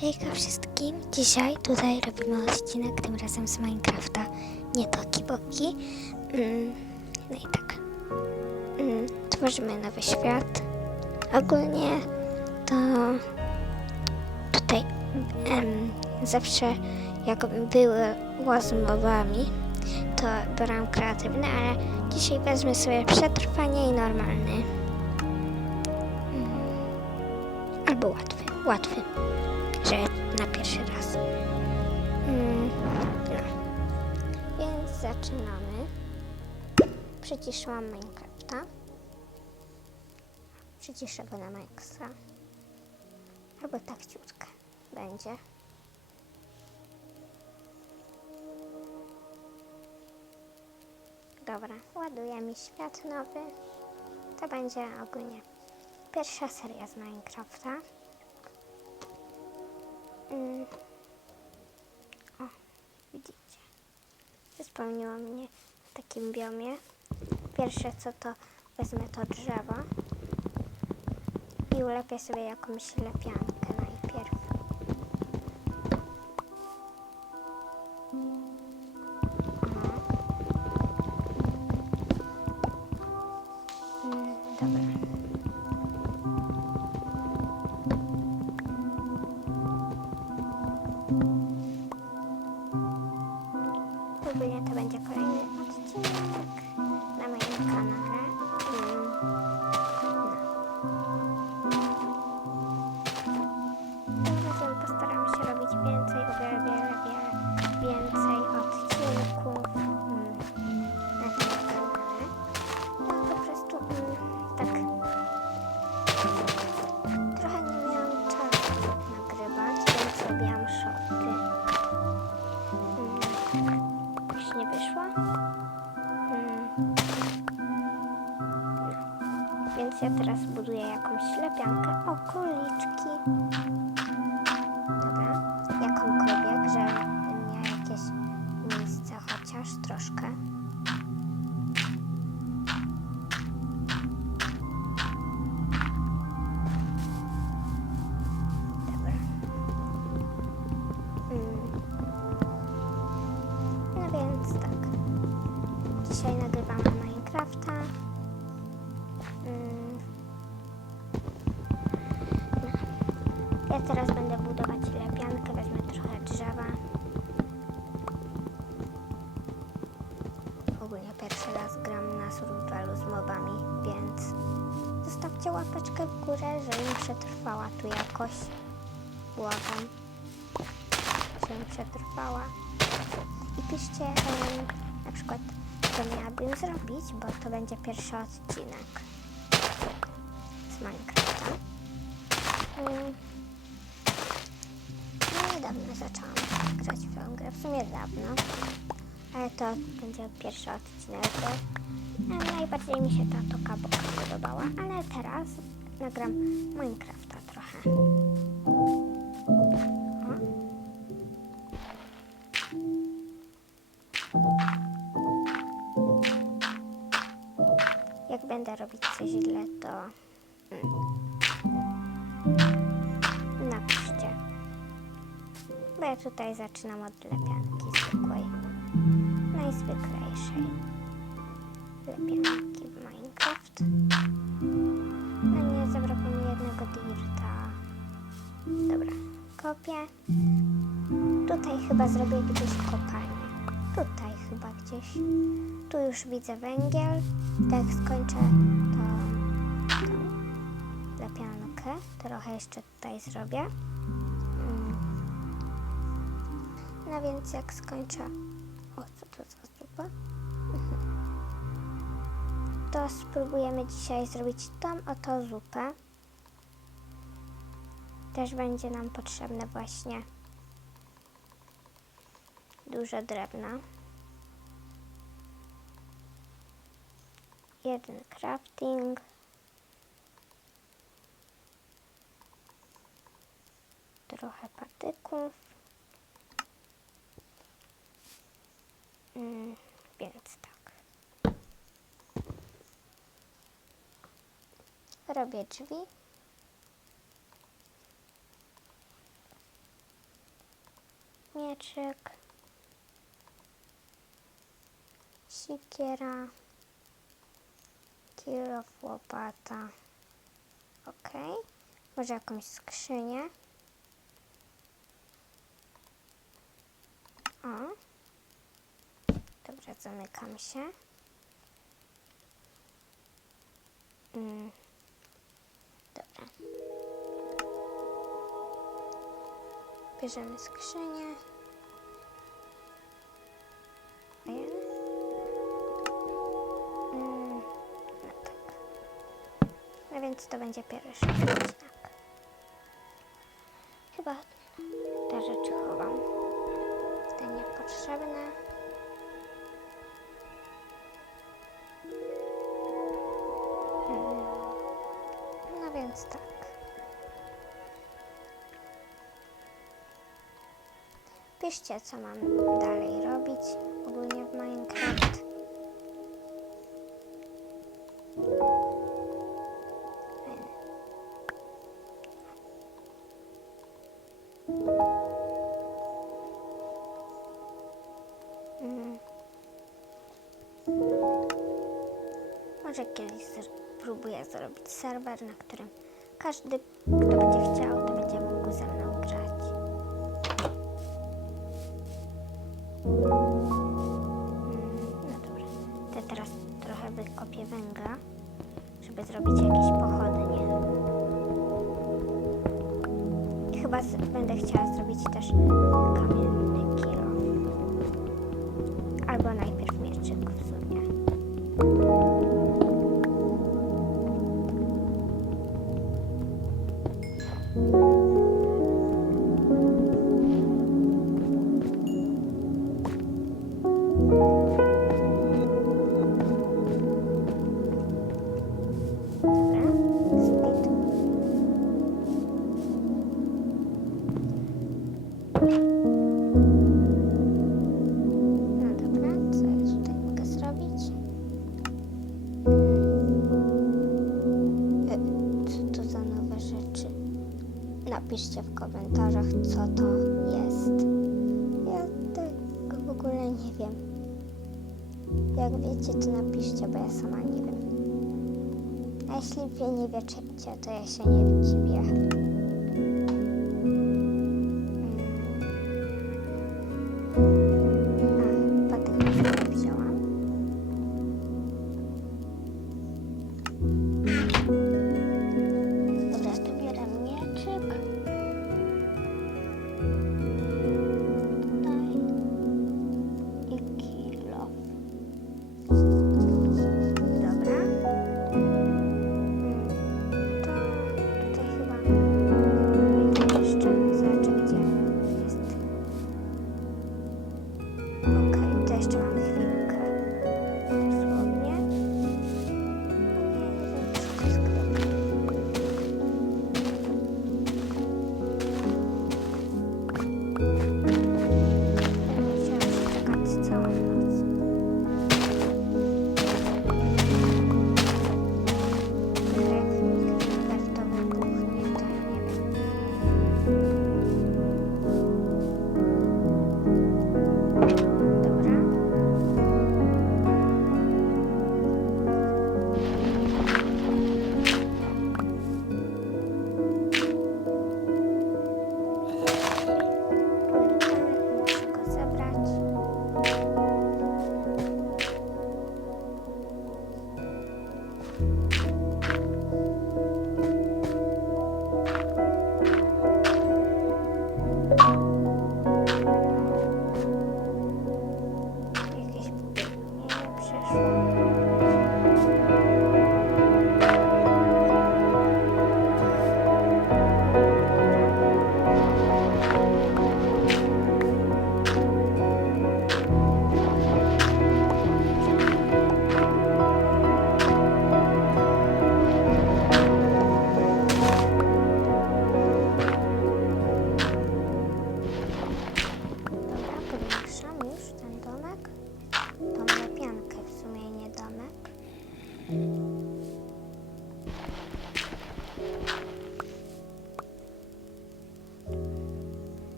Hejka wszystkim! Dzisiaj tutaj robimy odcinek, tym razem z Minecrafta. Nie Toki Boki. Mm, no i tak. Mm, tworzymy nowy świat. Ogólnie to tutaj em, zawsze jak były z to brałam kreatywny, ale dzisiaj wezmę sobie przetrwanie i normalny. Mm, albo łatwy. Łatwy że na pierwszy raz. Mm, no. Więc zaczynamy. Przyciszyłam Minecrafta. Przyciszę go na Maxa. Albo tak ciutkę będzie. Dobra, ładuje mi świat nowy. To będzie ogólnie pierwsza seria z Minecrafta. Mm. O, widzicie. Spełniło mnie w takim biomie. Pierwsze co to wezmę to drzewo i ulepię sobie jakąś lepiankę Ja teraz buduję jakąś lepiankę. O, łapeczkę w górę, żebym przetrwała tu jakoś. Błagam, żebym przetrwała. I piszcie em, na przykład, co miałabym zrobić, bo to będzie pierwszy odcinek z Minecrafta. Mm. No niedawno zaczęłam grać w tę grę, w sumie dawno, ale to będzie pierwszy odcinek, bo najbardziej mi się ta toka boka podobała, ale teraz nagram Minecrafta trochę. Jak będę robić coś źle, to mm, napiszcie. Bo ja tutaj zaczynam od lepianki zwykłej. Najzwyklejszej. Lepianki w Minecraft. No nie, zabrakło mi jednego dirta. Dobra, kopię. Tutaj chyba zrobię gdzieś kopalnię. Tutaj chyba gdzieś. Tu już widzę węgiel. Tak skończę to, to lepiankę. Trochę jeszcze tutaj zrobię. Mm. No więc jak skończę... O, co to za zupa? To spróbujemy dzisiaj zrobić tą oto zupę. Też będzie nam potrzebne właśnie dużo drewna. Jeden crafting. Trochę patyków. Mm, więc tak. Robię drzwi. mieczyk, sikiera, kilo, łopata. Ok. Może jakąś skrzynię. O. Dobra, zamykam się. Bierzemy skrzynię. Mm, no tak. No więc to będzie pierwszy odcinek. Chyba te rzeczy chowam. Te niepotrzebne. Piszcie, co mam dalej robić ogólnie w Minecraft. Fajne. Mm. Może kiedyś spróbuję zrobić serwer, na którym każdy, kto będzie chciał, No dobra. To teraz trochę wykopię węgla, żeby zrobić jakieś pochodnie. I chyba z- będę chciała zrobić też kamienny kilo. Albo najpierw mieczyk w sumie. No dobra, co ja tutaj mogę zrobić? E, Co za nowe rzeczy? Napiszcie w komentarzach, co to jest. Ja tego w ogóle nie wiem. Jak wiecie, to napiszcie, bo ja sama nie wiem. A jeśli wy nie wiecie, to ja się nie dziwię.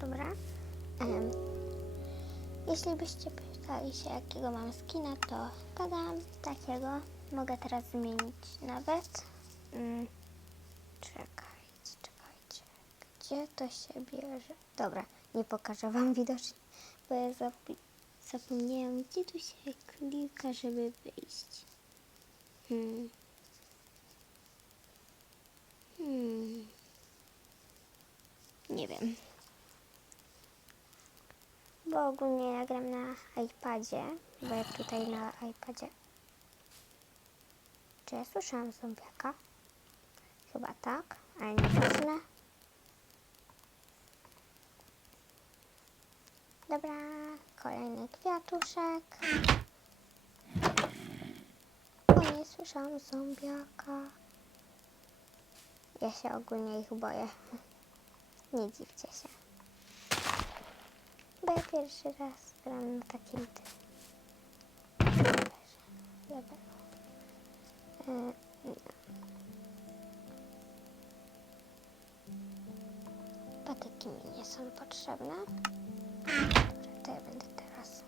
Dobra. Jeśli byście pytali się, jakiego mam skina, to podam takiego. Mogę teraz zmienić nawet. Mm, czekajcie, czekajcie. Gdzie to się bierze? Dobra, nie pokażę wam widocznie, bo ja zapomniałam, gdzie tu się klika, żeby wyjść. Hmm. Nie wiem. Bo ogólnie ja gram na iPadzie, bo ja tutaj na iPadzie. Czy ja słyszałam zombiaka? Chyba tak, ale nieważne. Dobra, kolejny kwiatuszek. O, nie słyszałam zombiaka. Ja się ogólnie ich boję. Nie dziwcie się. Bo ja pierwszy raz gram na takim tym. Dobra. E, Patyki mi nie są potrzebne. Dobra, to ja będę teraz